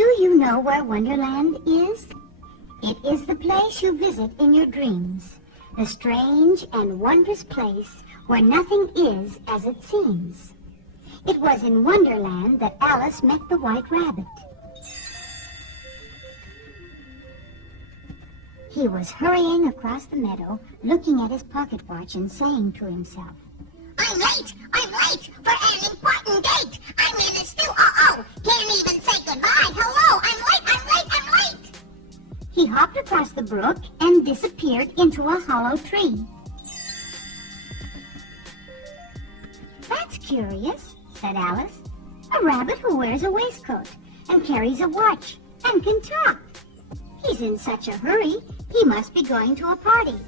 Do you know where Wonderland is? It is the place you visit in your dreams, the strange and wondrous place where nothing is as it seems. It was in Wonderland that Alice met the White Rabbit. He was hurrying across the meadow, looking at his pocket watch and saying to himself, I'm late for an important date. I'm in a stew, can't even say goodbye. Hello, I'm late. He hopped across the brook and disappeared into a hollow tree. That's curious, said Alice. A rabbit who wears a waistcoat and carries a watch and can talk. He's in such a hurry, he must be going to a party.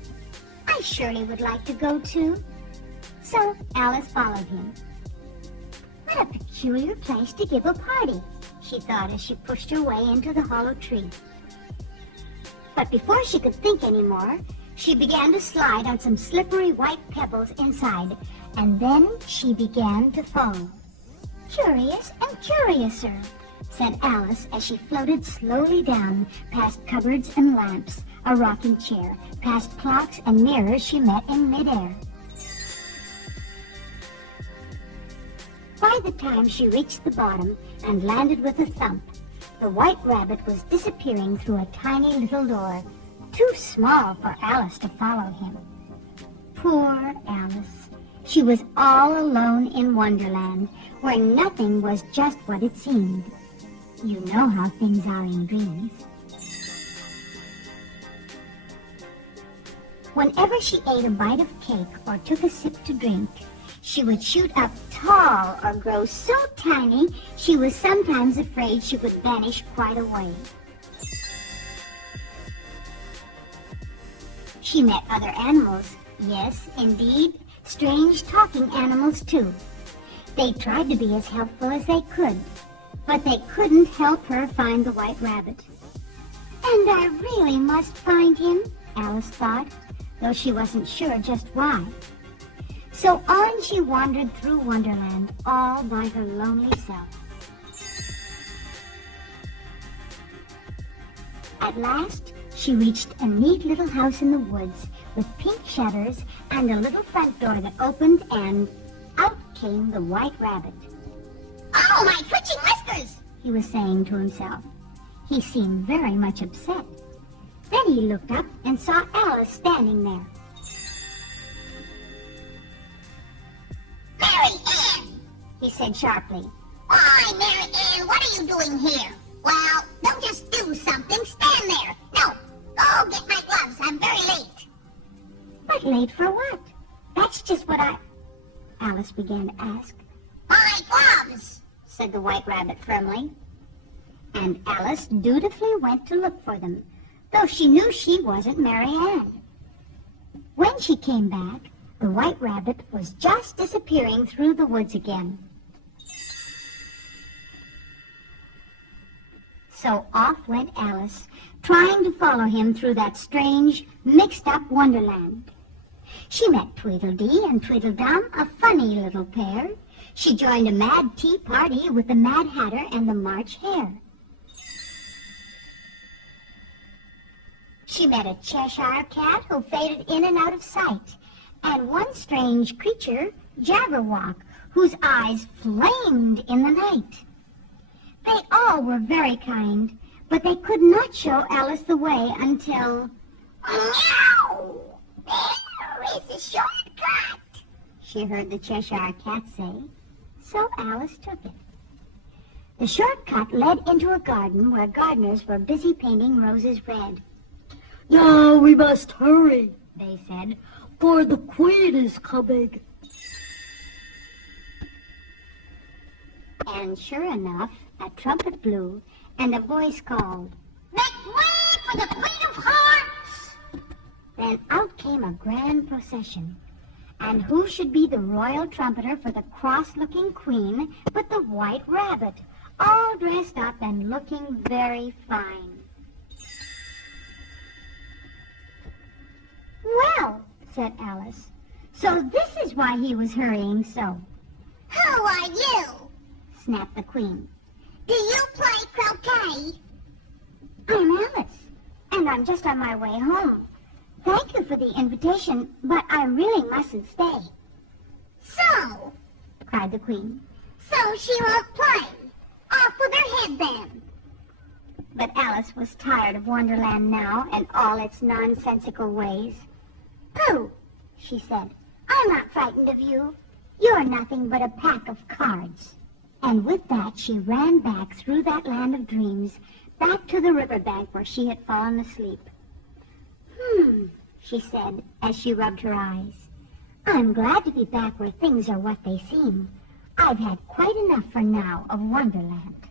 I surely would like to go too. So Alice followed him. What a peculiar place to give a party, she thought as she pushed her way into the hollow tree. But before she could think any more, she began to slide on some slippery white pebbles inside, and then she began to fall. Curious and curiouser, said Alice as she floated slowly down past cupboards and lamps, a rocking chair, past clocks and mirrors she met in midair. By the time she reached the bottom and landed with a thump, the White Rabbit was disappearing through a tiny little door, too small for Alice to follow him. Poor Alice. She was all alone in Wonderland, where nothing was just what it seemed. You know how things are in dreams. Whenever she ate a bite of cake or took a sip to drink, she would shoot up tall or grow so tiny she was sometimes afraid she would vanish quite away. She met other animals, yes, indeed, strange talking animals too. They tried to be as helpful as they could, but they couldn't help her find the White Rabbit. And I really must find him, Alice thought, though she wasn't sure just why. So on she wandered through Wonderland all by her lonely self. At last, she reached a neat little house in the woods with pink shutters and a little front door that opened, and out came the White Rabbit. Oh, my twitching whiskers, he was saying to himself. He seemed very much upset. Then he looked up and saw Alice standing there. Mary Ann, he said sharply. Why, Mary Ann, what are you doing here? Well, don't just do something, stand there. No, go get my gloves, I'm very late. But late for what? That's just what Alice began to ask. My gloves, said the White Rabbit firmly. And Alice dutifully went to look for them, though she knew she wasn't Mary Ann. When she came back, the White Rabbit was just disappearing through the woods again. So off went Alice, trying to follow him through that strange, mixed-up Wonderland. She met Tweedledee and Tweedledum, a funny little pair. She joined a mad tea party with the Mad Hatter and the March Hare. She met a Cheshire Cat who faded in and out of sight, and one strange creature, Jabberwock, whose eyes flamed in the night. They all were very kind, but they could not show Alice the way until... Meow! There is a shortcut, she heard the Cheshire Cat say. So Alice took it. The shortcut led into a garden where gardeners were busy painting roses red. Now we must hurry, they said, for the Queen is coming. And sure enough, a trumpet blew, and a voice called, Make way for the Queen of Hearts! Then out came a grand procession. And who should be the royal trumpeter for the cross-looking queen but the White Rabbit, all dressed up and looking very fine. Well, said Alice, so this is why he was hurrying so. Who are you? Snapped the queen. Do you play croquet? I'm Alice, and I'm just on my way home. Thank you for the invitation, but I really mustn't stay. So, Cried the Queen. so she won't play. Off with her head then. But Alice was tired of Wonderland now and all its nonsensical ways. "Pooh," she said. "I'm not frightened of you. You're nothing but a pack of cards." And with that she ran back through that land of dreams, back to the riverbank where she had fallen asleep. She said as she rubbed her eyes. "I'm glad to be back where things are what they seem. I've had quite enough for now of Wonderland."